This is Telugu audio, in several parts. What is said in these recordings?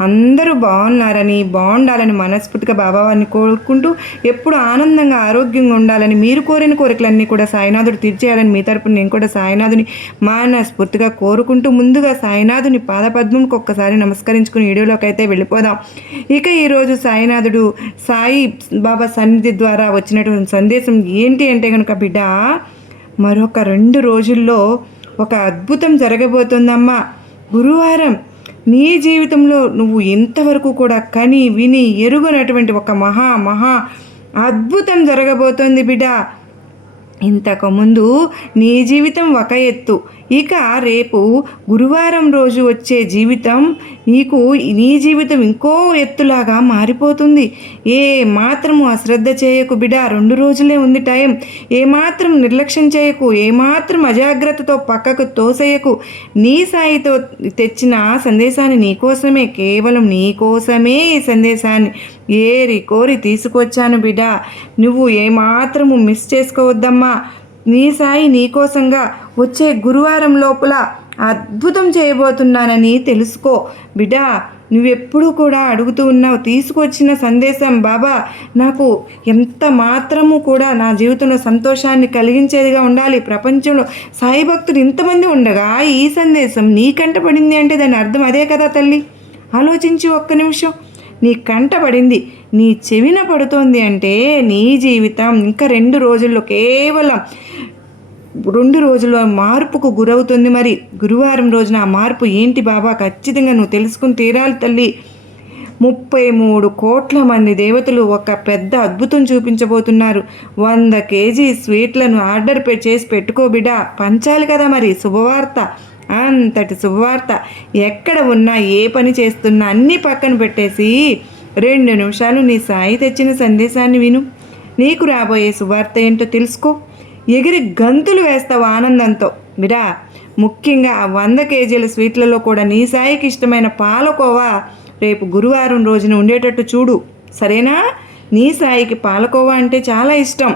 అందరూ బాగున్నారని బాగుండాలని మనస్ఫూర్తిగా బాబావారిని కోరుకుంటూ ఎప్పుడు ఆనందంగా ఆరోగ్యంగా ఉండాలని మీరు కోరిన కోరికలన్నీ కూడా సాయినాథుడు తీర్చేయాలని మీ తరపున నేను కూడా సాయినాథుని మనస్ఫూర్తిగా కోరుకుంటూ ముందుగా సాయినాథుని పాదపద్మంకి ఒక్కసారి నమస్కరించుకుని వీడియోలోకి అయితే వెళ్ళిపోదాం. ఇక ఈరోజు సాయినాథుడు సాయి బాబా సన్నిధి ద్వారా వచ్చినటువంటి సందేశం ఏంటి అంటే కనుక బిడ్డ మరొక రెండు రోజుల్లో ఒక అద్భుతం జరగబోతుందమ్మా. గురువారం నీ జీవితంలో నువ్వు ఇంతవరకు కూడా కని విని ఎరుగనటువంటి ఒక మహా మహా అద్భుతం జరగబోతోంది బిడ్డ. ఇంతకుముందు నీ జీవితం ఒక ఎత్తు ఇక రేపు గురువారం రోజు వచ్చే జీవితం నీకు నీ జీవితం ఇంకో ఎత్తులాగా మారిపోతుంది. ఏ మాత్రము అశ్రద్ధ చేయకు బిడా రెండు రోజులే ఉంది టైం. ఏ మాత్రం నిర్లక్ష్యం చేయకు ఏమాత్రం అజాగ్రత్తతో పక్కకు తోసేయకు. నీ సాయితో తెచ్చిన సందేశాన్ని నీకోసమే కేవలం నీకోసమే ఈ సందేశాన్ని ఏరి కోరి తీసుకొచ్చాను బిడా. నువ్వు ఏమాత్రము మిస్ చేసుకోవద్దమ్మా. నీ సాయి నీకోసంగా వచ్చే గురువారం లోపల అద్భుతం చేయబోతున్నానని తెలుసుకో. బిడ్డా నువ్వెప్పుడు కూడా అడుగుతూ ఉన్నావు తీసుకొచ్చిన సందేశం బాబా నాకు ఎంత మాత్రము కూడా నా జీవితంలో సంతోషాన్ని కలిగించేదిగా ఉండాలి. ప్రపంచంలో సాయి భక్తులు ఇంతమంది ఉండగా ఈ సందేశం నీకంట పడింది అంటే దాని అర్థం అదే కదా తల్లి? ఆలోచించి ఒక్క నిమిషం. నీ కంట పడింది నీ చెవిన పడుతోంది అంటే నీ జీవితం ఇంకా రెండు రోజుల్లో కేవలం రెండు రోజుల్లో మార్పుకు గురవుతుంది మరి. గురువారం రోజున ఆ మార్పు ఏంటి బాబా? ఖచ్చితంగా నువ్వు తెలుసుకుని తీరాలి తల్లి. ముప్పై మూడు కోట్ల మంది దేవతలు ఒక పెద్ద అద్భుతం చూపించబోతున్నారు. వంద కేజీ స్వీట్లను ఆర్డర్ పే చేసి పెట్టుకో బిడ్డ. పంచాలి కదా మరి. శుభవార్త. అంతటి శుభవార్త ఎక్కడ ఉన్నా ఏ పని చేస్తున్నా అన్నీ పక్కన పెట్టేసి రెండు నిమిషాలు నీ సాయి తెచ్చిన సందేశాన్ని విను. నీకు రాబోయే శుభార్త ఏంటో తెలుసుకో. ఎగిరి గంతులు వేస్తావు ఆనందంతో. బిడా ముఖ్యంగా ఆ వంద కేజీల స్వీట్లలో కూడా నీ సాయికి ఇష్టమైన పాలకోవా రేపు గురువారం రోజున ఉండేటట్టు చూడు. సరేనా? నీ సాయికి పాలకోవా అంటే చాలా ఇష్టం.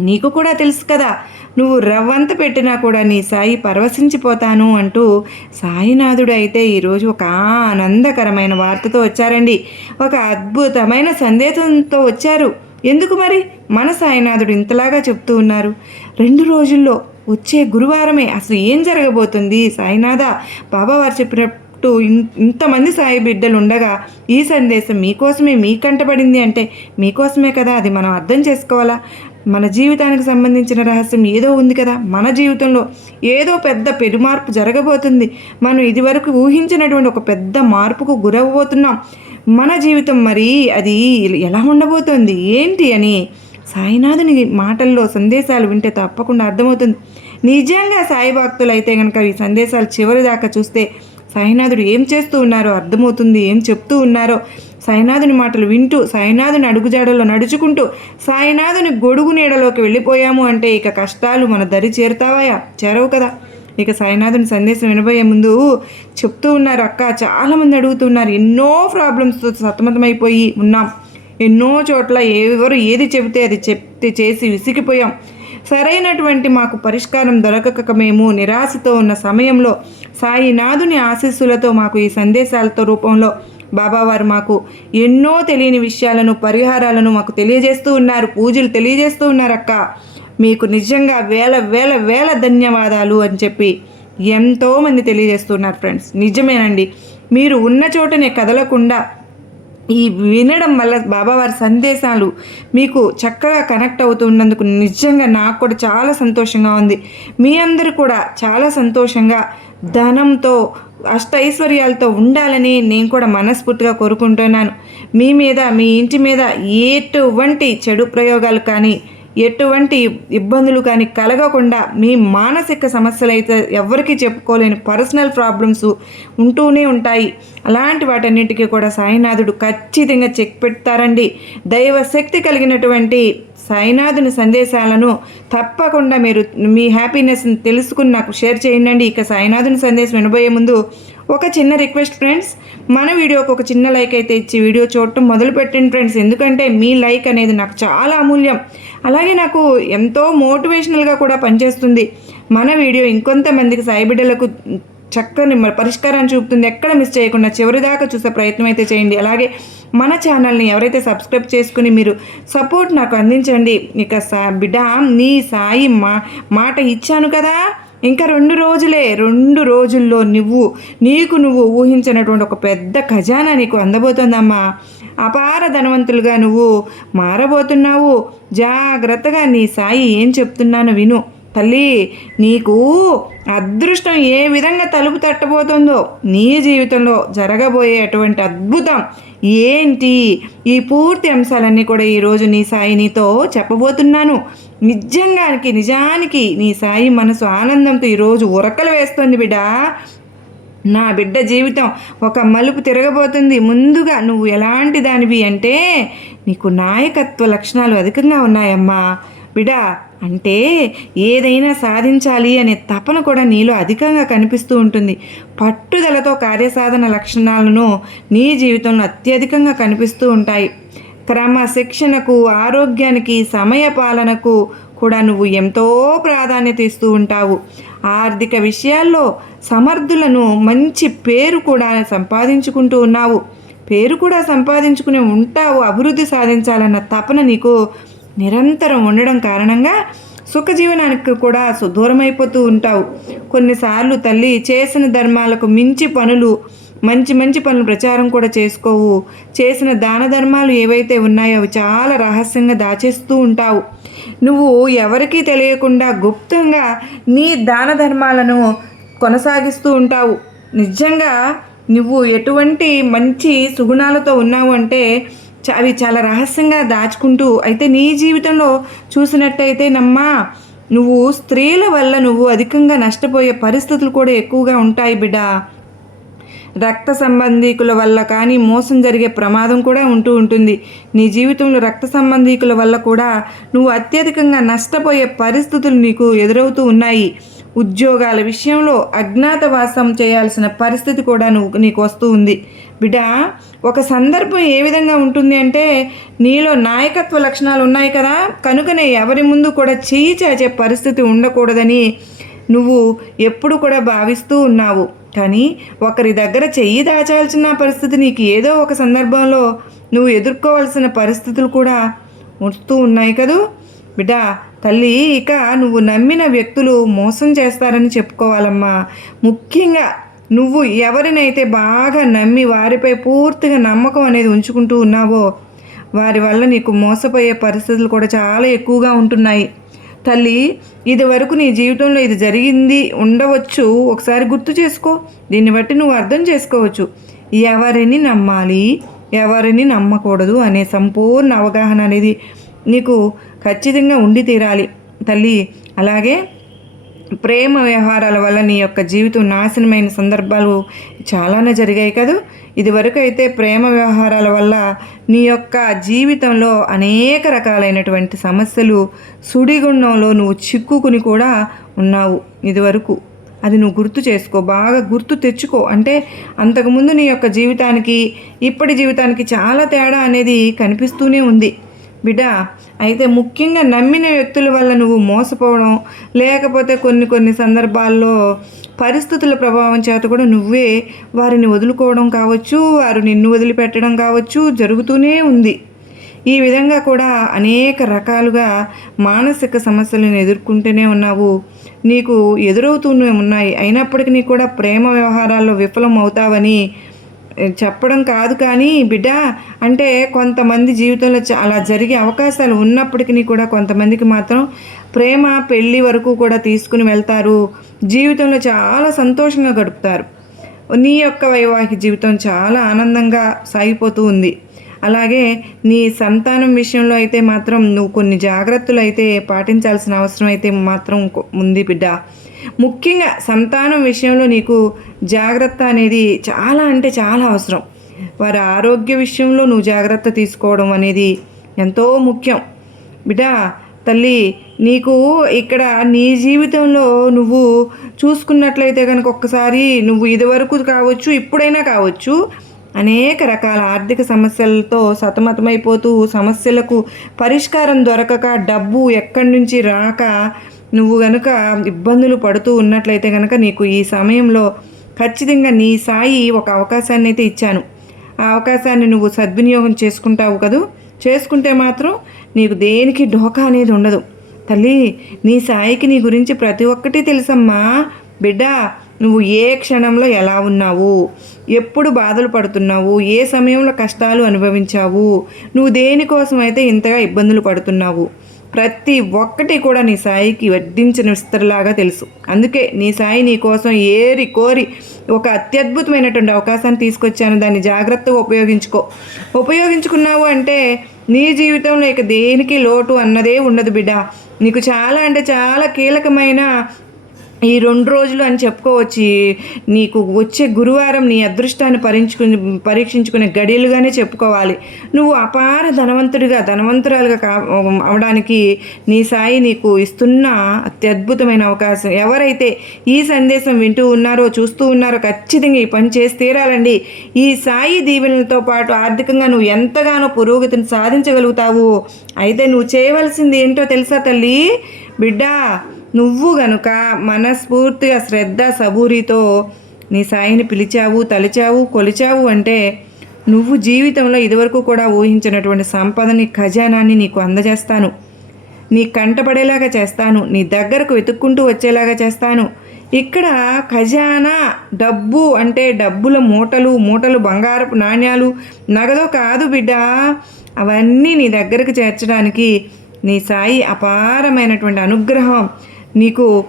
నీకు కూడా తెలుసు కదా నువ్వు రవ్వంత పెట్టినా కూడా నీ సాయి పరవశించిపోతాను అంటూ సాయినాథుడు అయితే ఈరోజు ఒక ఆనందకరమైన వార్తతో వచ్చారండి. ఒక అద్భుతమైన సందేశంతో వచ్చారు. ఎందుకు మరి? మన సాయినాథుడు ఇంతలాగా చెప్తూ ఉన్నారు. రెండు రోజుల్లో వచ్చే గురువారమే అసలు ఏం జరగబోతుంది? సాయినాథ బాబావారు చెప్పినట్టు ఇంతమంది సాయి బిడ్డలు ఉండగా ఈ సందేశం మీకోసమే మీ కంటపడింది అంటే మీకోసమే కదా? అది మనం అర్థం చేసుకోవాలా? మన జీవితానికి సంబంధించిన రహస్యం ఏదో ఉంది కదా. మన జీవితంలో ఏదో పెద్ద పెరుమార్పు జరగబోతుంది. మనం ఇదివరకు ఊహించినటువంటి ఒక పెద్ద మార్పుకు గురవబోతున్నాం మన జీవితం మరి అది ఎలా ఉండబోతోంది? ఏంటి అని సాయినాథుని మాటల్లో సందేశాలు వింటే తప్పకుండా అర్థమవుతుంది. నిజంగా సాయి భక్తులు అయితే కనుక ఈ సందేశాలు చివరి దాకా చూస్తే సాయినాథుడు ఏం చేస్తూ ఉన్నారో అర్థమవుతుంది ఏం చెప్తూ ఉన్నారో సాయినాథుని మాటలు వింటూ సాయినాథుని అడుగుజాడలో నడుచుకుంటూ సాయినాథుని గొడుగు నీడలోకి వెళ్ళిపోయాము అంటే ఇక కష్టాలు మన దరి చేరుతావాయా? చేరవు కదా. ఇక సాయినాథుని సందేశం వినబోయే ముందు చెప్తూ ఉన్నారు అక్క. చాలామంది అడుగుతున్నారు ఎన్నో ప్రాబ్లమ్స్తో సతమతమైపోయి ఉన్నాం. ఎన్నో చోట్ల ఎవరు ఏది చెబితే అది చెప్తే చేసి విసిగిపోయాం. సరైనటువంటి మాకు పరిష్కారం దొరకక మేము నిరాశతో ఉన్న సమయంలో సాయినాథుని ఆశీస్సులతో మాకు ఈ సందేశాలతో రూపంలో బాబావారు మాకు ఎన్నో తెలియని విషయాలను పరిహారాలను మాకు తెలియజేస్తూ ఉన్నారు పూజలు తెలియజేస్తూ ఉన్నారక్క మీకు నిజంగా వేల వేల వేల ధన్యవాదాలు అని చెప్పి ఎంతోమంది తెలియజేస్తున్నారు ఫ్రెండ్స్. నిజమేనండి. మీరు ఉన్న చోటనే కదలకుండా ఈ వినడం వల్ల బాబావారి సందేశాలు మీకు చక్కగా కనెక్ట్ అవుతున్నందుకు నిజంగా నాకు కూడా చాలా సంతోషంగా ఉంది. మీ అందరూ కూడా చాలా సంతోషంగా ధనంతో అష్టైశ్వర్యాలతో ఉండాలని నేను కూడా మనస్ఫూర్తిగా కోరుకుంటున్నాను. మీ మీద మీ ఇంటి మీద ఎటువంటి చెడు ప్రయోగాలు కానీ ఎటువంటి ఇబ్బందులు కానీ కలగకుండా మీ మానసిక సమస్యలు అయితే ఎవరికి చెప్పుకోలేని పర్సనల్ ప్రాబ్లమ్స్ ఉంటూనే ఉంటాయి. అలాంటి వాటన్నిటికీ కూడా సాయినాథుడు ఖచ్చితంగా చెక్ పెడతారండి. దైవ శక్తి కలిగినటువంటి సాయినాథుని సందేశాలను తప్పకుండా మీరు మీ హ్యాపీనెస్ని తెలుసుకుని నాకు షేర్ చేయండి. ఇక సాయినాథుని సందేశం వినబోయే ముందు ఒక చిన్న రిక్వెస్ట్ ఫ్రెండ్స్ మన వీడియోకి ఒక చిన్న లైక్ అయితే ఇచ్చి వీడియో చూడటం మొదలు పెట్టండి ఫ్రెండ్స్ ఎందుకంటే మీ లైక్ అనేది నాకు చాలా అమూల్యం. అలాగే నాకు ఎంతో మోటివేషనల్గా కూడా పనిచేస్తుంది. మన వీడియో ఇంకొంతమందికి సాయి బిడ్డలకు చక్కని పరిష్కారాన్ని చూపుతుంది. ఎక్కడ మిస్ చేయకుండా చివరి దాకా చూసే ప్రయత్నం అయితే చేయండి. అలాగే మన ఛానల్ని ఎవరైతే సబ్స్క్రైబ్ చేసుకుని మీరు సపోర్ట్ నాకు అందించండి ఇక సా బిడ్డ నీ సాయి మా మాట ఇచ్చాను కదా? ఇంకా రెండు రోజులే రెండు రోజుల్లో నువ్వు నీకు నువ్వు ఊహించినటువంటి ఒక పెద్ద ఖజానా నీకు అందబోతోందమ్మా. అపార ధనవంతులుగా నువ్వు మారబోతున్నావు. జాగ్రత్తగా నీ సాయి ఏం చెప్తున్నానో విను. తల్లి నీకు అదృష్టం ఏ విధంగా తలుపు తట్టబోతుందో నీ జీవితంలో జరగబోయే అటువంటి అద్భుతం. ఏంటి? ఈ పూర్తి అంశాలన్నీ కూడా ఈరోజు నీ సాయి నీతో చెప్పబోతున్నాను. నిజంగానికి నిజానికి నీ సాయి మనసు ఆనందంతో ఈరోజు ఉరకలు వేస్తుంది బిడ్డ. నా బిడ్డ జీవితం ఒక మలుపు తిరగబోతుంది. ముందుగా నువ్వు ఎలాంటి దానివి అంటే నీకు నాయకత్వ లక్షణాలు అధికంగా ఉన్నాయమ్మా. బిడ అంటే ఏదైనా సాధించాలి అనే తపన కూడా నీలో అధికంగా కనిపిస్తూ ఉంటుంది. పట్టుదలతో కార్యసాధన లక్షణాలను నీ జీవితంలో అత్యధికంగా కనిపిస్తూ ఉంటాయి. క్రమశిక్షణకు ఆరోగ్యానికి సమయ పాలనకు కూడా నువ్వు ఎంతో ప్రాధాన్యత ఇస్తూ ఉంటావు. ఆర్థిక విషయాల్లో సమర్థులను మంచి పేరు కూడా సంపాదించుకుంటూ ఉన్నావు. పేరు కూడా సంపాదించుకుని ఉంటావు. అభివృద్ధి సాధించాలన్న తపన నీకు నిరంతరం ఉండడం కారణంగా సుఖజీవనానికి కూడా సు- దూరమైపోతూ ఉంటావు. కొన్నిసార్లు తల్లి చేసిన ధర్మాలకు మించి పనులు మంచి మంచి పనులు ప్రచారం కూడా చేసుకోవు. చేసిన దాన ధర్మాలు ఏవైతే ఉన్నాయో అవి చాలా రహస్యంగా దాచేస్తూ ఉంటావు. నువ్వు ఎవరికీ తెలియకుండా గుప్తంగా నీ దాన ధర్మాలను కొనసాగిస్తూ ఉంటావు. నిజంగా నువ్వు ఎటువంటి మంచి సుగుణాలతో ఉన్నావు అంటే అవి చాలా రహస్యంగా దాచుకుంటూ అయితే నీ జీవితంలో చూసినట్టయితే నమ్మా నువ్వు స్త్రీల వల్ల నువ్వు అధికంగా నష్టపోయే పరిస్థితులు కూడా ఎక్కువగా ఉంటాయి బిడ్డ. రక్త సంబంధీకుల వల్ల కానీ మోసం జరిగే ప్రమాదం కూడా ఉంటూ ఉంటుంది. నీ జీవితంలో రక్త సంబంధీకుల వల్ల కూడా నువ్వు అత్యధికంగా నష్టపోయే పరిస్థితులు నీకు ఎదురవుతూ ఉన్నాయి. ఉద్యోగాల విషయంలో అజ్ఞాతవాసం చేయాల్సిన పరిస్థితి కూడా నువ్వు నీకు వస్తూ ఉంది. బిడ్డ ఒక సందర్భం ఏ విధంగా ఉంటుంది అంటే నీలో నాయకత్వ లక్షణాలు ఉన్నాయి కదా కనుకనే ఎవరి ముందు కూడా చెయ్యి చాచే పరిస్థితి ఉండకూడదని నువ్వు ఎప్పుడు కూడా భావిస్తూ ఉన్నావు. కానీ ఒకరి దగ్గర చెయ్యి దాచాల్సిన పరిస్థితి నీకు ఏదో ఒక సందర్భంలో నువ్వు ఎదుర్కోవాల్సిన పరిస్థితులు కూడా వస్తూ ఉన్నాయి కదూ? బిడ్డ తల్లి ఇక నువ్వు నమ్మిన వ్యక్తులు మోసం చేస్తారని చెప్పుకోవాలమ్మా. ముఖ్యంగా నువ్వు ఎవరినైతే బాగా నమ్మి వారిపై పూర్తిగా నమ్మకం అనేది ఉంచుకుంటూ ఉన్నావో వారి వల్ల నీకు మోసపోయే పరిస్థితులు కూడా చాలా ఎక్కువగా ఉంటున్నాయి. తల్లి ఇది వరకు నీ జీవితంలో ఇది జరిగింది ఉండవచ్చు. ఒకసారి గుర్తు చేసుకో. దీన్ని బట్టి నువ్వు అర్థం చేసుకోవచ్చు. ఎవరిని నమ్మాలి ఎవరిని నమ్మకూడదు అనే సంపూర్ణ అవగాహన అనేది నీకు ఖచ్చితంగా ఉండి తీరాలి. తల్లి అలాగే ప్రేమ వ్యవహారాల వల్ల నీ యొక్క జీవితం నాశనమైన సందర్భాలు చాలానే జరిగాయి కదా? ఇదివరకు అయితే ప్రేమ వ్యవహారాల వల్ల నీ యొక్క జీవితంలో అనేక రకాలైనటువంటి సమస్యలు సుడిగుండంలో నువ్వు చిక్కుకుని కూడా ఉన్నావు ఇదివరకు. అది నువ్వు గుర్తు చేసుకో బాగా గుర్తు తెచ్చుకో. అంటే అంతకుముందు నీ యొక్క జీవితానికి ఇప్పటి జీవితానికి చాలా తేడా అనేది కనిపిస్తూనే ఉంది. బిడ్డ అయితే ముఖ్యంగా నమ్మిన వ్యక్తుల వల్ల నువ్వు మోసపోవడం లేకపోతే కొన్ని కొన్ని సందర్భాల్లో పరిస్థితుల ప్రభావం చేత కూడా నువ్వే వారిని వదులుకోవడం కావచ్చు వారు నిన్ను వదిలిపెట్టడం కావచ్చు జరుగుతూనే ఉంది. ఈ విధంగా కూడా అనేక రకాలుగా మానసిక సమస్యలను ఎదుర్కొంటూనే ఉన్నావు. నీకు ఎదురవుతూనే ఉన్నాయి. అయినప్పటికీ నీకు కూడా ప్రేమ వ్యవహారాల్లో విఫలం అవుతావని చెప్పడం కాదు కానీ బిడ్డ అంటే కొంతమంది జీవితంలో చ- అలా జరిగే అవకాశాలు ఉన్నప్పటికీ కూడా కొంతమందికి మాత్రం ప్రేమ పెళ్ళి వరకు కూడా తీసుకుని వెళ్తారు. జీవితంలో చాలా సంతోషంగా గడుపుతారు. నీ యొక్క వైవాహిక జీవితం చాలా ఆనందంగా సాగిపోతూ ఉంది. అలాగే నీ సంతానం విషయంలో అయితే మాత్రం నువ్వు కొన్ని జాగ్రత్తలు అయితే పాటించాల్సిన అవసరం అయితే మాత్రం ఉంది బిడ్డ. ముఖ్యంగా సంతానం విషయంలో నీకు జాగ్రత్త అనేది చాలా అంటే చాలా అవసరం. వారి ఆరోగ్య విషయంలో నువ్వు జాగ్రత్త తీసుకోవడం అనేది ఎంతో ముఖ్యం. బిడ్డా తల్లి నీకు ఇక్కడ నీ జీవితంలో నువ్వు చూసుకున్నట్లయితే కనుక ఒక్కసారి నువ్వు ఇదివరకు కావచ్చు ఇప్పుడైనా కావచ్చు అనేక రకాల ఆర్థిక సమస్యలతో సతమతమైపోతూ సమస్యలకు పరిష్కారం దొరకక డబ్బు ఎక్కడి నుంచి రాక నువ్వు గనుక ఇబ్బందులు పడుతూ ఉన్నట్లయితే కనుక నీకు ఈ సమయంలో ఖచ్చితంగా నీ సాయి ఒక అవకాశాన్ని అయితే ఇచ్చాను. ఆ అవకాశాన్ని నువ్వు సద్వినియోగం చేసుకుంటావు కదూ? చేసుకుంటే మాత్రం నీకు దేనికి ఢోకా అనేది ఉండదు. తల్లి నీ సాయికి నీ గురించి ప్రతి ఒక్కటి తెలుసమ్మా. బిడ్డ నువ్వు ఏ క్షణంలో ఎలా ఉన్నావు? ఎప్పుడు బాధలు పడుతున్నావు? ఏ సమయంలో కష్టాలు అనుభవించావు? నువ్వు దేనికోసం అయితే ఇంతగా ఇబ్బందులు పడుతున్నావు? ప్రతి ఒక్కటి కూడా నీ సాయికి వడ్డించిన విస్తరలాగా తెలుసు. అందుకే నీ సాయి నీ కోసం ఏరి కోరి ఒక అత్యద్భుతమైనటువంటి అవకాశాన్ని తీసుకొచ్చాను. దాన్ని జాగ్రత్తగా ఉపయోగించుకో. ఉపయోగించుకున్నావు అంటే నీ జీవితంలో ఇక దేనికి లోటు అన్నదే ఉండదు బిడ్డ. నీకు చాలా అంటే చాలా కీలకమైన ఈ రెండు రోజులు అని చెప్పుకోవచ్చు నీకు వచ్చే గురువారం నీ అదృష్టాన్ని పరీక్షుకుని పరీక్షించుకునే గడియలుగానే చెప్పుకోవాలి. నువ్వు అపార ధనవంతుడిగా ధనవంతురాలుగా కా అవడానికి నీ సాయి నీకు ఇస్తున్న అత్యద్భుతమైన అవకాశం. ఎవరైతే ఈ సందేశం వింటూ ఉన్నారో చూస్తూ ఉన్నారో ఖచ్చితంగా ఈ పని చేసి తీరాలండి. ఈ సాయి దీవెనలతో పాటు ఆర్థికంగా నువ్వు ఎంతగానో పురోగతిని సాధించగలుగుతావు. అయితే నువ్వు చేయవలసింది ఏంటో తెలుసా తల్లి? బిడ్డా నువ్వు గనుక మనస్ఫూర్తిగా శ్రద్ధ సబూరితో నీ సాయిని పిలిచావు తలిచావు కొలిచావు అంటే నువ్వు జీవితంలో ఇదివరకు కూడా ఊహించినటువంటి సంపదని ఖజానాన్ని నీకు అందజేస్తాను. నీ కంటపడేలాగా చేస్తాను. నీ దగ్గరకు వెతుక్కుంటూ వచ్చేలాగా చేస్తాను. ఇక్కడ ఖజానా డబ్బు అంటే డబ్బుల మూటలు మూటలు బంగారపు నాణ్యాలు నగదో కాదు బిడ్డ. అవన్నీ నీ దగ్గరకు చేర్చడానికి నీ సాయి అపారమైనటువంటి అనుగ్రహం. నీకు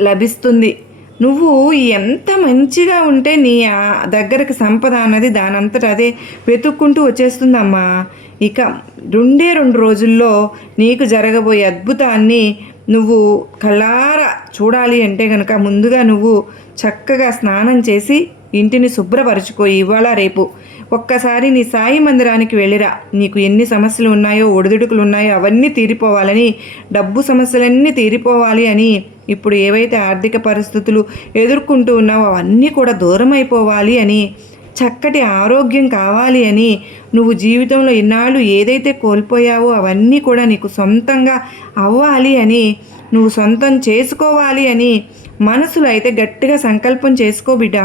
లభిస్తుంది. నువ్వు ఎంత మంచిగా ఉంటే నీ ఆ- దగ్గరకు సంపద అన్నది దానంతట అదే వెతుక్కుంటూ వచ్చేస్తుందమ్మా. ఇక రెండే రెండు రోజుల్లో నీకు జరగబోయే అద్భుతాన్ని నువ్వు కళ్ళారా చూడాలి అంటే కనుక ముందుగా నువ్వు చక్కగా స్నానం చేసి ఇంటిని శుభ్రపరచుకో ఇవాళ రేపు. ఒక్కసారి నీ సాయి మందిరానికి వెళ్ళిరా. నీకు ఎన్ని సమస్యలు ఉన్నాయో ఒడిదుడుకులు ఉన్నాయో అవన్నీ తీరిపోవాలని డబ్బు సమస్యలన్నీ తీరిపోవాలి అని ఇప్పుడు ఏవైతే ఆర్థిక పరిస్థితులు ఎదుర్కొంటూ ఉన్నావో అవన్నీ కూడా దూరం అయిపోవాలి అని చక్కటి ఆరోగ్యం కావాలి అని నువ్వు జీవితంలో ఇన్నాళ్ళు ఏదైతే కోల్పోయావో అవన్నీ కూడా నీకు సొంతంగా అవ్వాలి అని నువ్వు సొంతం చేసుకోవాలి అని మనసులో అయితే గట్టిగా సంకల్పం చేసుకో బిడ్డా.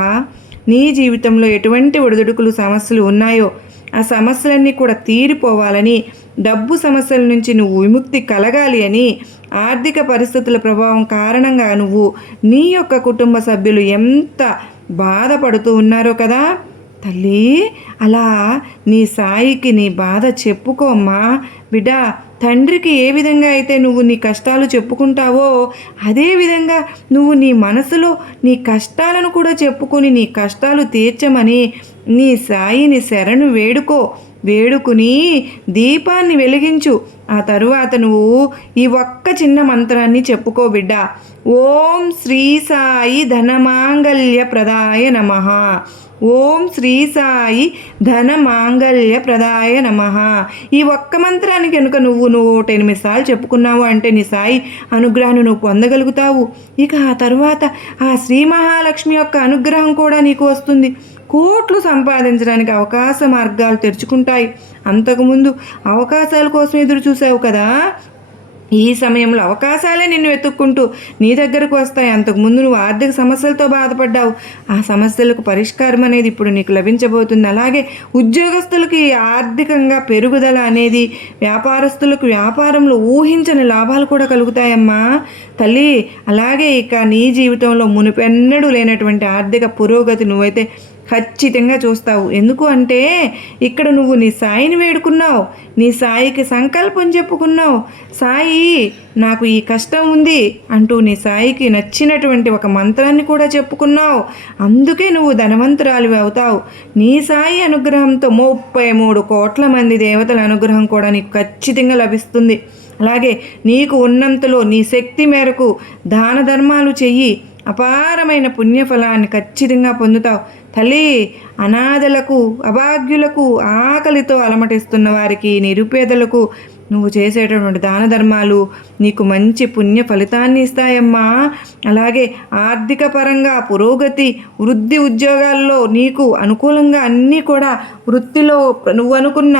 నీ జీవితంలో ఎటువంటి ఒడిదుడుకులు సమస్యలు ఉన్నాయో ఆ సమస్యలన్నీ కూడా తీరిపోవాలని డబ్బు సమస్యల నుంచి నువ్వు విముక్తి కలగాలి అని ఆర్థిక పరిస్థితుల ప్రభావం కారణంగా నువ్వు నీ యొక్క కుటుంబ సభ్యులు ఎంత బాధపడుతూ ఉన్నారో కదా? తల్లి అలా నీ సాయికి నీ బాధ చెప్పుకోమ్మా. బిడ్డ తండ్రికి ఏ విధంగా అయితే నువ్వు నీ కష్టాలు చెప్పుకుంటావో అదే విధంగా నువ్వు నీ మనసులో నీ కష్టాలను కూడా చెప్పుకొని నీ కష్టాలు తీర్చమని నీ సాయిని శరణు వేడుకో వేడుకుని దీపాన్ని వెలిగించు. ఆ తరువాత నువ్వు ఈ ఒక్క చిన్న మంత్రాన్ని చెప్పుకో బిడ్డ. ఓం శ్రీ సాయి ధనమాంగల్య ప్రదాయ నమః. ఓం శ్రీ సాయి ధన మాంగల్య ప్రదాయ నమ. ఈ ఒక్క మంత్రానికి కనుక నువ్వు నూట ఎనిమిది సార్లు చెప్పుకున్నావు అంటే నీ సాయి అనుగ్రహాన్ని నువ్వు పొందగలుగుతావు. ఇక ఆ తర్వాత ఆ శ్రీ మహాలక్ష్మి యొక్క అనుగ్రహం కూడా నీకు వస్తుంది. కోట్లు సంపాదించడానికి అవకాశ మార్గాలు తెరుచుకుంటాయి. అంతకుముందు అవకాశాల కోసం ఎదురు చూసావు కదా? ఈ సమయంలో అవకాశాలే నిన్ను వెతుక్కుంటూ నీ దగ్గరకు వస్తాయి. అంతకుముందు నువ్వు ఆర్థిక సమస్యలతో బాధపడ్డావు. ఆ సమస్యలకు పరిష్కారం అనేది ఇప్పుడు నీకు లభించబోతుంది. అలాగే ఉద్యోగస్తులకి ఆర్థికంగా పెరుగుదల అనేది వ్యాపారస్తులకు వ్యాపారంలో ఊహించని లాభాలు కూడా కలుగుతాయమ్మా. తల్లి అలాగే ఇక నీ జీవితంలో మునుపెన్నడూ లేనటువంటి ఆర్థిక పురోగతి నువ్వైతే ఖచ్చితంగా చూస్తావు. ఎందుకు అంటే ఇక్కడ నువ్వు నీ సాయిని వేడుకున్నావు నీ సాయికి సంకల్పం చెప్పుకున్నావు. సాయి నాకు ఈ కష్టం ఉంది అంటూ నీ సాయికి నచ్చినటువంటి ఒక మంత్రాన్ని కూడా చెప్పుకున్నావు. అందుకే నువ్వు ధనవంతురాలు అవుతావు. నీ సాయి అనుగ్రహంతో ముప్పై మూడు కోట్ల మంది దేవతల అనుగ్రహం కూడా నీకు ఖచ్చితంగా లభిస్తుంది. అలాగే నీకు ఉన్నంతలో నీ శక్తి మేరకు దాన ధర్మాలు చెయ్యి. అపారమైన పుణ్యఫలాన్ని ఖచ్చితంగా పొందుతావు. తల్లి అనాథలకు అభాగ్యులకు ఆకలితో అలమటిస్తున్న వారికి నిరుపేదలకు నువ్వు చేసేటటువంటి దాన ధర్మాలు నీకు మంచి పుణ్య ఫలితాన్ని ఇస్తాయమ్మా. అలాగే ఆర్థిక పరంగా పురోగతి వృద్ధి ఉద్యోగాల్లో నీకు అనుకూలంగా అన్నీ కూడా వృత్తిలో నువ్వు అనుకున్న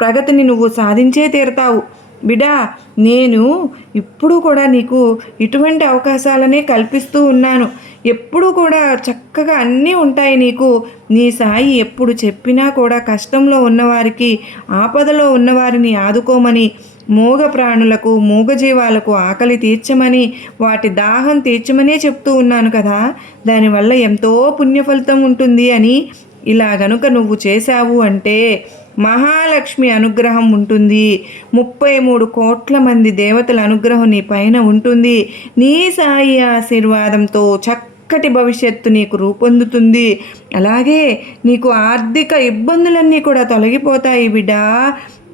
ప్రగతిని నువ్వు సాధించే తీరుతావు. బిడా నేను ఇప్పుడు కూడా నీకు ఇటువంటి అవకాశాలనే కల్పిస్తూ ఉన్నాను. ఎప్పుడు కూడా చక్కగా అన్నీ ఉంటాయి నీకు. నీ సాయి ఎప్పుడు చెప్పినా కూడా కష్టంలో ఉన్నవారికి ఆపదలో ఉన్నవారిని ఆదుకోమని మూగ ప్రాణులకు మూగజీవాలకు ఆకలి తీర్చమని వాటి దాహం తీర్చమనే చెప్తూ ఉన్నాను కదా. దానివల్ల ఎంతో పుణ్య ఫలితం ఉంటుంది అని ఇలా గనుక నువ్వు చేశావు అంటే మహాలక్ష్మి అనుగ్రహం ఉంటుంది. ముప్పై మూడు కోట్ల మంది దేవతల అనుగ్రహం నీ పైన ఉంటుంది. నీ సాయి ఆశీర్వాదంతో చక్కటి భవిష్యత్తు నీకు రూపొందుతుంది. అలాగే నీకు ఆర్థిక ఇబ్బందులన్నీ కూడా తొలగిపోతాయి బిడ్డ.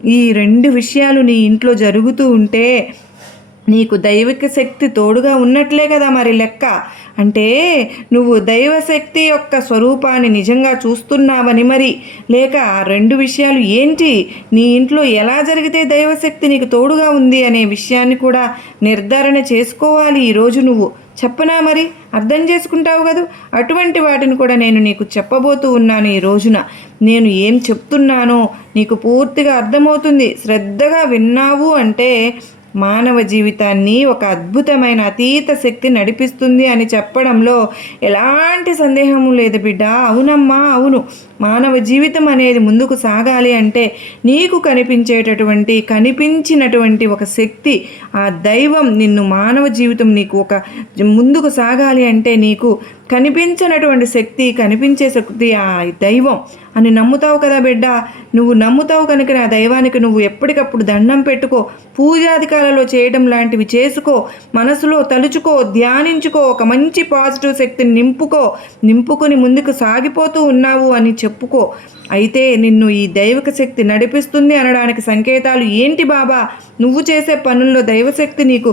ఈ రెండు విషయాలు నీ ఇంట్లో జరుగుతూ ఉంటే నీకు దైవిక శక్తి తోడుగా ఉన్నట్లే కదా మరి లెక్క. అంటే నువ్వు దైవశక్తి యొక్క స్వరూపాన్ని నిజంగా చూస్తున్నావని మరి. లేక ఆ రెండు విషయాలు ఏంటి? నీ ఇంట్లో ఎలా జరిగితే దైవశక్తి నీకు తోడుగా ఉంది అనే విషయాన్ని కూడా నిర్ధారణ చేసుకోవాలి ఈరోజు నువ్వు. చెప్పనా మరి? అర్థం చేసుకుంటావు కదా? అటువంటి వాటిని కూడా నేను నీకు చెప్పబోతూ ఉన్నాను ఈ రోజున. నేను ఏం చెప్తున్నానో నీకు పూర్తిగా అర్థమవుతుంది. శ్రద్ధగా విన్నావు అంటే మానవ జీవితాన్ని ఒక అద్భుతమైన అతీత శక్తి నడిపిస్తుంది అని చెప్పడంలో ఎలాంటి సందేహము లేదు బిడ్డ. అవునమ్మా అవును. మానవ జీవితం అనేది ముందుకు సాగాలి అంటే నీకు కనిపించేటటువంటి కనిపించినటువంటి ఒక శక్తి ఆ దైవం నిన్ను మానవ జీవితం నీకు ఒక ముందుకు సాగాలి అంటే నీకు కనిపించినటువంటి శక్తి కనిపించే శక్తి ఆ దైవం అని నమ్ముతావు కదా బిడ్డ. నువ్వు నమ్ముతావు కనుక ఆ దైవానికి నువ్వు ఎప్పటికప్పుడు దండం పెట్టుకో పూజాధికాలలో చేయడం లాంటివి చేసుకో మనసులో తలుచుకో ధ్యానించుకో ఒక మంచి పాజిటివ్ శక్తిని నింపుకో నింపుకొని ముందుకు సాగిపోతూ ఉన్నావు అని చెప్పు. చెప్పుకో. అయితే నిన్ను ఈ దైవిక శక్తి నడిపిస్తుంది అనడానికి సంకేతాలు ఏంటి బాబా? నువ్వు చేసే పనుల్లో దైవశక్తి నీకు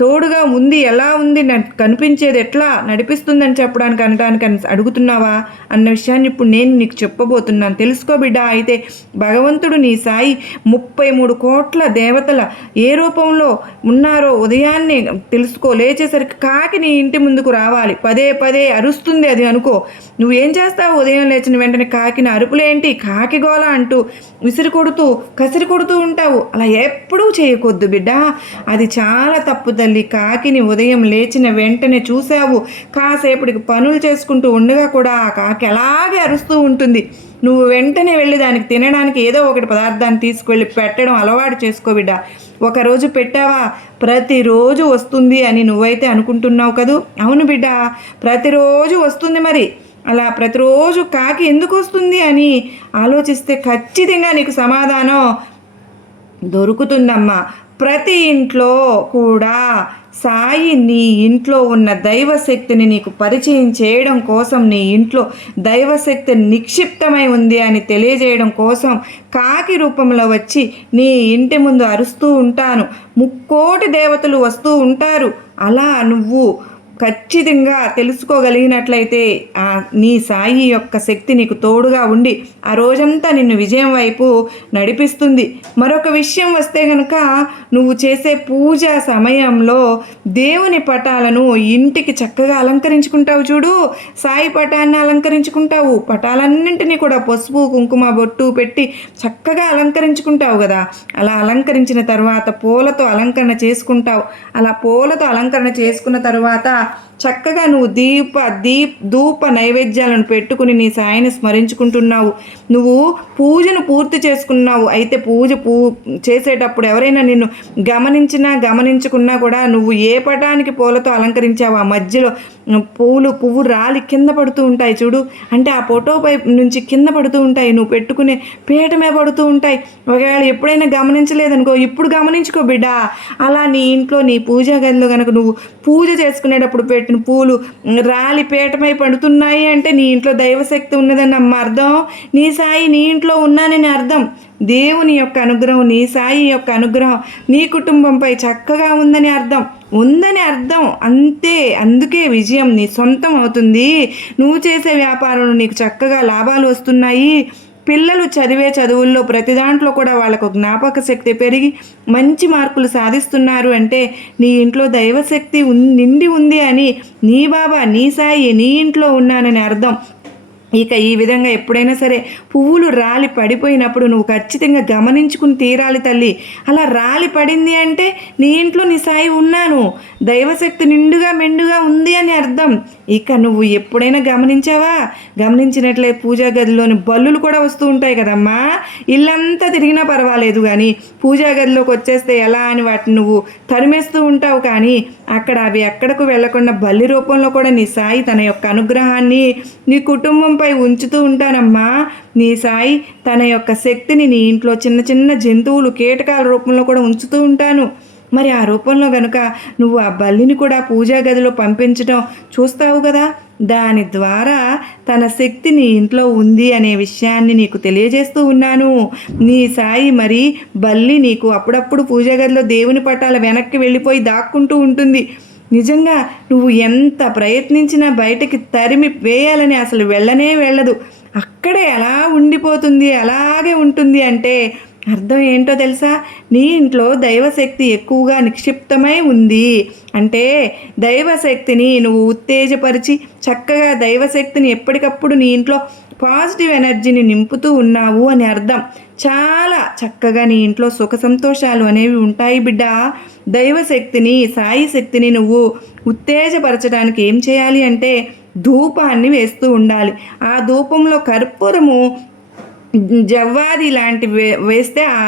తోడుగా ఉంది ఎలా ఉంది కనిపించేది ఎట్లా నడిపిస్తుందని చెప్పడానికి అనడానికి అని అడుగుతున్నావా అన్న విషయాన్ని ఇప్పుడు నేను నీకు చెప్పబోతున్నాను. తెలుసుకో బిడ్డ అయితే భగవంతుడు నీ సాయి ముప్పై మూడు కోట్ల దేవతల ఏ రూపంలో ఉన్నారో ఉదయాన్నే తెలుసుకో లేచేసరికి కాకి నీ ఇంటి ముందుకు రావాలి. పదే పదే అరుస్తుంది అది అనుకో. నువ్వేం చేస్తావు ఉదయం లేచిన వెంటనే కాకిన అరుపులేంటి? కాకి గోల అంటూ విసిరి కొడుతూ కసిరి కొడుతూ ఉంటావు. అలా ఎప్పుడూ చేయకూడదు బిడ్డ. అది చాలా తప్పు తల్లి కాకిని ఉదయం లేచిన వెంటనే చూసావు కాసేపటికి పనులు చేసుకుంటూ ఉండగా కూడా ఆ కాకి అలాగే అరుస్తూ ఉంటుంది. నువ్వు వెంటనే వెళ్ళి దానికి తినడానికి ఏదో ఒకటి పదార్థాన్ని తీసుకువెళ్ళి పెట్టడం అలవాటు చేసుకో బిడ్డ. ఒకరోజు పెట్టావా? ప్రతిరోజు వస్తుంది అని నువ్వైతే అనుకుంటున్నావు కదూ? అవును బిడ్డ ప్రతిరోజు వస్తుంది మరి. అలా ప్రతిరోజు కాకి ఎందుకు వస్తుంది అని ఆలోచిస్తే ఖచ్చితంగా నీకు సమాధానం దొరుకుతుందమ్మా. ప్రతి ఇంట్లో కూడా సాయి నీ ఇంట్లో ఉన్న దైవశక్తిని నీకు పరిచయం చేయడం కోసం నీ ఇంట్లో దైవశక్తి నిక్షిప్తమై ఉంది అని తెలియజేయడం కోసం కాకి రూపంలో వచ్చి నీ ఇంటి ముందు అరుస్తూ ఉంటాను. ముక్కోటి దేవతలు వస్తూ ఉంటారు. అలా నువ్వు ఖచ్చితంగా తెలుసుకోగలిగినట్లయితే నీ సాయి యొక్క శక్తి నీకు తోడుగా ఉండి ఆ రోజంతా నిన్ను విజయం వైపు నడిపిస్తుంది. మరొక విషయం వస్తే కనుక నువ్వు చేసే పూజ సమయంలో దేవుని పటాలను ఇంటికి చక్కగా అలంకరించుకుంటావు చూడు. సాయి పటాన్ని అలంకరించుకుంటావు. పటాలన్నింటినీ కూడా పసుపు కుంకుమ బొట్టు పెట్టి చక్కగా అలంకరించుకుంటావు కదా. అలా అలంకరించిన తర్వాత పూలతో అలంకరణ చేసుకుంటావు. అలా పూలతో అలంకరణ చేసుకున్న తర్వాత tá? చక్కగా నువ్వు దీప దీప్ ధూప నైవేద్యాలను పెట్టుకుని నీ సాయిని స్మరించుకుంటున్నావు. నువ్వు పూజను పూర్తి చేసుకున్నావు. అయితే పూజ పూ చేసేటప్పుడు ఎవరైనా నిన్ను గమనించినా గమనించుకున్నా కూడా నువ్వు ఏ పటానికి పూలతో అలంకరించావు ఆ మధ్యలో పూలు పువ్వు రాలి కింద పడుతూ ఉంటాయి చూడు. అంటే ఆ ఫోటోపై నుంచి కింద పడుతూ ఉంటాయి. నువ్వు పెట్టుకునే పీఠమే పడుతూ ఉంటాయి. ఒకవేళ ఎప్పుడైనా గమనించలేదనుకో ఇప్పుడు గమనించుకో బిడ్డ. అలా నీ ఇంట్లో నీ పూజా గదిలో కనుక నువ్వు పూజ చేసుకునేటప్పుడు పెట్టు పెట్టిన పూలు రాలి పీటమై పడుతున్నాయి అంటే నీ ఇంట్లో దైవశక్తి ఉన్నదని అమ్మ అర్థం? నీ సాయి నీ ఇంట్లో ఉన్నానని అర్థం? దేవుని యొక్క అనుగ్రహం నీ సాయి యొక్క అనుగ్రహం నీ కుటుంబంపై చక్కగా ఉందని అర్థం. ఉందని అర్థం. అంతే. అందుకే విజయం నీ సొంతం అవుతుంది. నువ్వు చేసే వ్యాపారంలో నీకు చక్కగా లాభాలు వస్తున్నాయి. పిల్లలు చదివే చదువుల్లో ప్రతి దాంట్లో కూడా వాళ్ళకు జ్ఞాపక శక్తి పెరిగి మంచి మార్కులు సాధిస్తున్నారు అంటే నీ ఇంట్లో దైవశక్తి ఉన్ నిండి ఉంది అని నీ బాబా నీ సాయి నీ ఇంట్లో ఉన్నానని అర్థం. ఇక ఈ విధంగా ఎప్పుడైనా సరే పువ్వులు రాలి పడిపోయినప్పుడు నువ్వు ఖచ్చితంగా గమనించుకుని తీరాలి తల్లి. అలా రాలి పడింది అంటే నీ ఇంట్లో నీ సాయి ఉన్నాను. దైవశక్తి నిండుగా మెండుగా ఉంది అని అర్థం. ఇక నువ్వు ఎప్పుడైనా గమనించావా? గమనించినట్లే పూజా గదిలోని బల్లులు కూడా వస్తూ ఉంటాయి కదమ్మా. ఇల్లంతా తిరిగినా పర్వాలేదు కానీ పూజా గదిలోకి వచ్చేస్తే ఎలా అని వాటిని నువ్వు తరిమేస్తూ ఉంటావు కానీ అక్కడ అవి ఎక్కడకు వెళ్ళకుండా బల్లి రూపంలో కూడా నీ సాయి తన యొక్క అనుగ్రహాన్ని నీ కుటుంబం కుటుంబంపై ఉంచుతూ ఉంటానమ్మా. నీ సాయి తన యొక్క శక్తిని నీ ఇంట్లో చిన్న చిన్న జంతువులు కీటకాల రూపంలో కూడా ఉంచుతూ ఉంటాను. మరి ఆ రూపంలో గనుక నువ్వు ఆ బల్లిని కూడా పూజా గదిలో పంపించడం చూస్తావు కదా? దాని ద్వారా తన శక్తి నీ ఇంట్లో ఉంది అనే విషయాన్ని నీకు తెలియజేస్తూ ఉన్నాను. నీ సాయి మరి బల్లి నీకు అప్పుడప్పుడు పూజా గదిలో దేవుని పటాల వెనక్కి వెళ్ళిపోయి దాక్కుంటూ ఉంటుంది. నిజంగా నువ్వు ఎంత ప్రయత్నించినా బయటకి తరిమి వేయాలని అసలు వెళ్ళనే వెళ్ళదు. అక్కడే అలా ఉండిపోతుంది అలాగే ఉంటుంది అంటే అర్థం ఏంటో తెలుసా? నీ ఇంట్లో దైవశక్తి ఎక్కువగా నిక్షిప్తమై ఉంది అంటే దైవశక్తిని నువ్వు ఉత్తేజపరిచి చక్కగా దైవశక్తిని ఎప్పటికప్పుడు నీ ఇంట్లో పాజిటివ్ ఎనర్జీని నింపుతూ ఉన్నావు అని అర్థం. చాలా చక్కగా నీ ఇంట్లో సుఖ సంతోషాలు అనేవి ఉంటాయి బిడ్డ. దైవశక్తిని సాయి శక్తిని నువ్వు ఉత్తేజపరచడానికి ఏం చేయాలి అంటే ధూపాన్ని వేస్తూ ఉండాలి. ఆ ధూపంలో కర్పూరము జవ్వాది లాంటి వే వేస్తే ఆ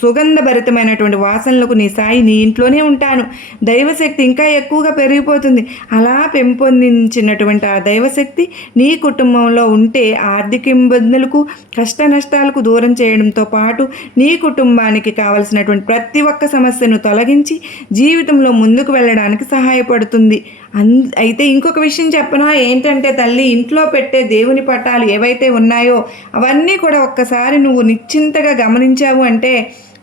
సుగంధభరితమైనటువంటి వాసనలకు నీ సాయి నీ ఇంట్లోనే ఉంటాను. దైవశక్తి ఇంకా ఎక్కువగా పెరిగిపోతుంది. అలా పెంపొందించినటువంటి ఆ దైవశక్తి నీ కుటుంబంలో ఉంటే ఆర్థిక ఇబ్బందులకు కష్ట నష్టాలకు దూరం చేయడంతో పాటు నీ కుటుంబానికి కావలసినటువంటి ప్రతి ఒక్క సమస్యను తొలగించి జీవితంలో ముందుకు వెళ్ళడానికి సహాయపడుతుంది. అన్ అయితే ఇంకొక విషయం చెప్పనా? ఏంటంటే తల్లి ఇంట్లో పెట్టే దేవుని పటాలు ఏవైతే ఉన్నాయో అవన్నీ కూడా ఒక్కసారి నువ్వు నిశ్చింతగా గమనించావు అంటే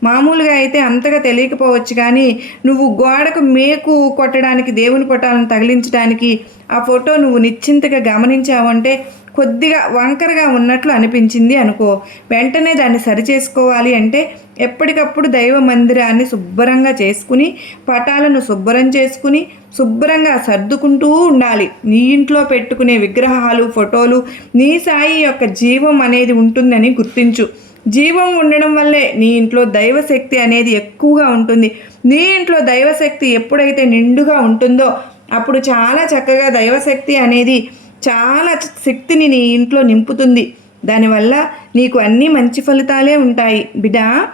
మామూలుగా అయితే అంతగా తెలియకపోవచ్చు కానీ నువ్వు గోడకు మేకు కొట్టడానికి దేవుని పటాలను తగిలించడానికి ఆ ఫోటో నువ్వు నిశ్చింతగా గమనించావంటే కొద్దిగా వంకరగా ఉన్నట్లు అనిపించింది అనుకో. వెంటనే దాన్ని సరిచేసుకోవాలి అంటే ఎప్పటికప్పుడు దైవ మందిరాన్ని శుభ్రంగా చేసుకుని పటాలను శుభ్రం చేసుకుని శుభ్రంగా సర్దుకుంటూ ఉండాలి. నీ ఇంట్లో పెట్టుకునే విగ్రహాలు ఫోటోలు నీ సాయి యొక్క జీవం అనేది ఉంటుందని గుర్తించు. జీవం ఉండడం వల్లే నీ ఇంట్లో దైవశక్తి అనేది ఎక్కువగా ఉంటుంది. నీ ఇంట్లో దైవశక్తి ఎప్పుడైతే నిండుగా ఉంటుందో అప్పుడు చాలా చక్కగా దైవశక్తి అనేది చాలా శక్తిని నీ ఇంట్లో నింపుతుంది. దానివల్ల నీకు అన్ని మంచి ఫలితాలే ఉంటాయి. బిడా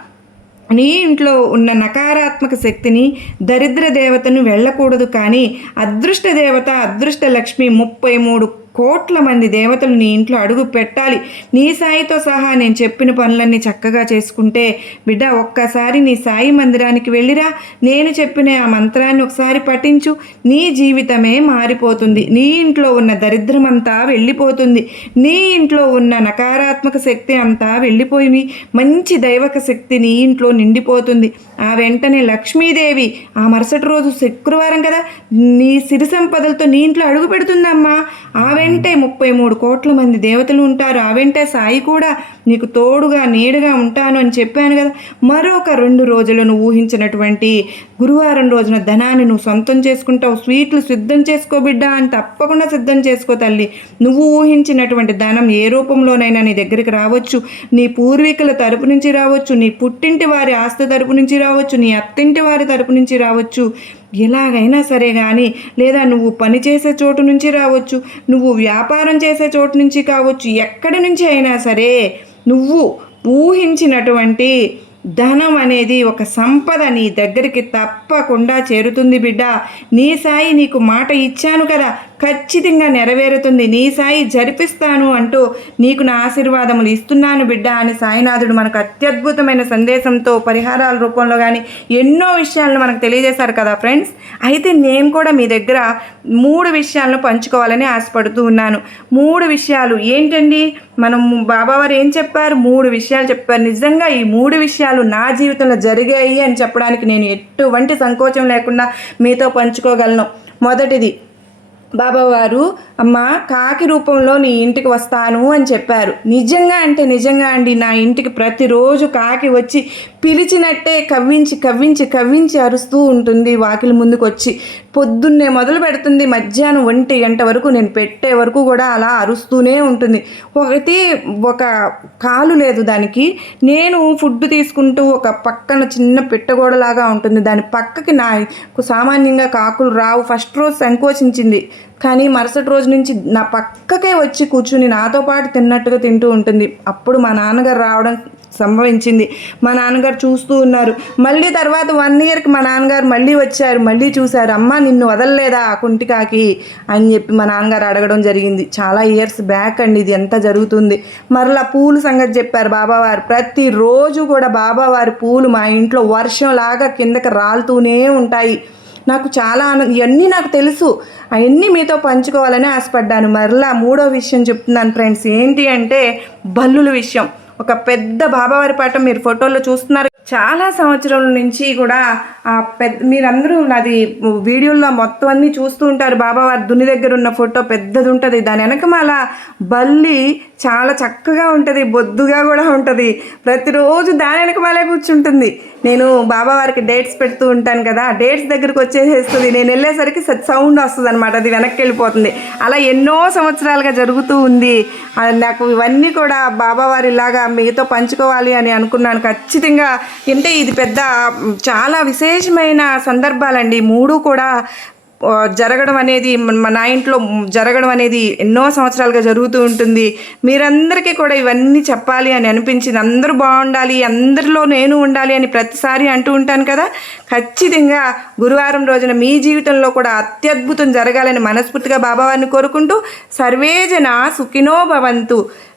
నీ ఇంట్లో ఉన్న నకారాత్మక శక్తిని దరిద్ర దేవతను వెళ్ళకూడదు కానీ అదృష్ట దేవత అదృష్ట లక్ష్మి ముప్పై మూడు కోట్ల మంది దేవతలు నీ ఇంట్లో అడుగు పెట్టాలి. నీ సాయితో సహా నేను చెప్పిన పనులన్నీ చక్కగా చేసుకుంటే బిడ్డ ఒక్కసారి నీ సాయి మందిరానికి వెళ్ళిరా. నేను చెప్పిన ఆ మంత్రాన్ని ఒకసారి పఠించు. నీ జీవితమే మారిపోతుంది. నీ ఇంట్లో ఉన్న దరిద్రమంతా వెళ్ళిపోతుంది. నీ ఇంట్లో ఉన్న నకారాత్మక శక్తి అంతా వెళ్ళిపోయి మంచి దైవక శక్తి నీ ఇంట్లో నిండిపోతుంది. ఆ వెంటనే లక్ష్మీదేవి ఆ మరుసటి రోజు శుక్రవారం కదా నీ సిరి సంపదలతో నీ ఇంట్లో అడుగు పెడుతుందమ్మా. ఆ వెంటే ముప్పై మూడు కోట్ల మంది దేవతలు ఉంటారు. ఆ వెంటే సాయి కూడా నీకు తోడుగా నీడుగా ఉంటాను అని చెప్పాను కదా. మరొక రెండు రోజులను ఊహించినటువంటి గురువారం రోజున ధనాన్ని నువ్వు సొంతం చేసుకుంటావు. స్వీట్లు సిద్ధం చేసుకో బిడ్డ అని తప్పకుండా సిద్ధం చేసుకో తల్లి. నువ్వు ఊహించినటువంటి ధనం ఏ రూపంలోనైనా నీ దగ్గరికి రావచ్చు. నీ పూర్వీకుల తరపు నుంచి రావచ్చు. నీ పుట్టింటి వారి ఆస్తి తరపు నుంచి రావచ్చు. నీ అత్తింటి వారి తరపు నుంచి రావచ్చు. ఎలాగైనా సరే కానీ లేదా నువ్వు పని చేసే చోటు నుంచి రావచ్చు నువ్వు వ్యాపారం చేసే చోటు నుంచి కావచ్చు ఎక్కడి నుంచి అయినా సరే నువ్వు ఊహించినటువంటి ధనం అనేది ఒక సంపద నీ దగ్గరికి తప్పకుండా చేరుతుంది బిడ్డ. నీ సాయి నీకు మాట ఇచ్చాను కదా ఖచ్చితంగా నెరవేరుతుంది. నీ సాయి జరిపిస్తాను అంటూ నీకు నా ఆశీర్వాదములు ఇస్తున్నాను బిడ్డ అని సాయినాథుడు మనకు అత్యద్భుతమైన సందేశంతో పరిహారాల రూపంలో కానీ ఎన్నో విషయాలను మనకు తెలియజేశారు కదా ఫ్రెండ్స్. అయితే నేను కూడా మీ దగ్గర మూడు విషయాలను పంచుకోవాలని ఆశపడుతూ ఉన్నాను. మూడు విషయాలు ఏంటండి? మనం బాబావారు ఏం చెప్పారు? మూడు విషయాలు చెప్పారు. నిజంగా ఈ మూడు విషయాలు నా జీవితంలో జరిగాయి అని చెప్పడానికి నేను ఎటువంటి సంకోచం లేకుండా మీతో పంచుకోగలను. మొదటిది బాబావారు అమ్మ కాకి రూపంలో నీ ఇంటికి వస్తాను అని చెప్పారు. నిజంగా అంటే నిజంగా అండి నా ఇంటికి ప్రతిరోజు కాకి వచ్చి పిలిచినట్టే కవ్వించి కవ్వించి కవ్వించి అరుస్తూ ఉంటుంది వాకిలి ముందుకు వచ్చి పొద్దున్నే మొదలు పెడుతుంది మధ్యాహ్నం ఒంటి గంట వరకు నేను పెట్టే వరకు కూడా అలా అరుస్తూనే ఉంటుంది. ఒకటి ఒక కాలు లేదు దానికి. నేను ఫుడ్ తీసుకుంటూ ఒక పక్కన చిన్న పెట్టగోడలాగా ఉంటుంది. దాని పక్కకి నా సామాన్యంగా కాకులు రావు. ఫస్ట్ రోజు సంకోచించింది. కానీ మరుసటి రోజు నుంచి నా పక్కకే వచ్చి కూర్చుని నాతో పాటు తిన్నట్టుగా తింటూ ఉంటుంది. అప్పుడు మా నాన్నగారు రావడం సంభవించింది. మా నాన్నగారు చూస్తూ ఉన్నారు. మళ్ళీ తర్వాత వన్ ఇయర్కి మా నాన్నగారు మళ్ళీ వచ్చారు. మళ్ళీ చూశారు. అమ్మ నిన్ను వదలలేదా ఆ కుంటికాకి? అని చెప్పి మా నాన్నగారు అడగడం జరిగింది. చాలా ఇయర్స్ బ్యాక్ అండి ఇది. ఎంత జరుగుతుంది? మరలా పూలు సంగతి చెప్పారు బాబావారు. ప్రతిరోజు కూడా బాబావారి పూలు మా ఇంట్లో వర్షంలాగా కిందకి రాలుతూనే ఉంటాయి. నాకు చాలా ఆనందం ఇవన్నీ నాకు తెలుసు. అవన్నీ మీతో పంచుకోవాలని ఆశపడ్డాను. మరలా మూడో విషయం చెప్తున్నాను ఫ్రెండ్స్. ఏంటి అంటే బల్లుల విషయం. ఒక పెద్ద బాబావారి పాఠం మీరు ఫోటోలో చూస్తున్నారు. చాలా సంవత్సరాల నుంచి కూడా ఆ పెద్ద మీరందరూ నాది వీడియోల్లో మొత్తం అన్నీ చూస్తూ ఉంటారు. బాబావారి దుని దగ్గర ఉన్న ఫోటో పెద్దది ఉంటుంది దాని వెనకమాల బల్లి చాలా చక్కగా ఉంటుంది. బొద్దుగా కూడా ఉంటుంది. ప్రతిరోజు దాని వెనకమాలే కూర్చుంటుంది. నేను బాబావారికి డేట్స్ పెడుతూ ఉంటాను కదా డేట్స్ దగ్గరికి వచ్చేసేస్తుంది. నేను వెళ్ళేసరికి సౌండ్ వస్తుంది అనమాట అది వెనక్కి వెళ్ళిపోతుంది అలా ఎన్నో సంవత్సరాలుగా జరుగుతూ ఉంది. నాకు ఇవన్నీ కూడా బాబావారి ఇలాగా మీతో పంచుకోవాలి అని అనుకున్నాను. ఖచ్చితంగా అంటే ఇది పెద్ద చాలా విశేషమైన సందర్భాలండి. మూడు కూడా జరగడం అనేది మన- నా ఇంట్లో జరగడం అనేది ఎన్నో సంవత్సరాలుగా జరుగుతూ ఉంటుంది. మీరందరికీ కూడా ఇవన్నీ చెప్పాలి అని అనిపించింది. అందరూ బాగుండాలి అందరిలో నేను ఉండాలి అని ప్రతిసారి అంటూ ఉంటాను కదా. ఖచ్చితంగా గురువారం రోజున మీ జీవితంలో కూడా అత్యద్భుతం జరగాలని మనస్ఫూర్తిగా బాబావారిని కోరుకుంటూ సర్వేజన సుఖినో భవంతు.